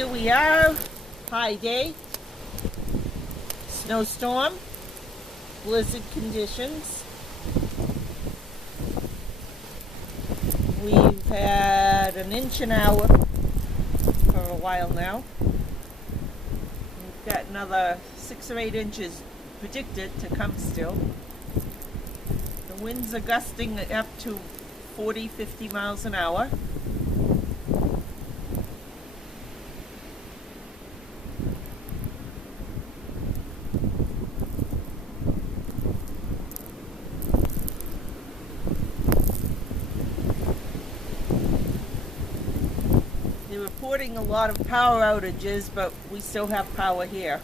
here we are, high day, snowstorm, blizzard conditions. We've had an inch an hour for a while now. We've got another 6 or 8 inches predicted to come still. The winds are gusting up to 40, 50 miles an hour. They're reporting a lot of power outages, but we still have power here.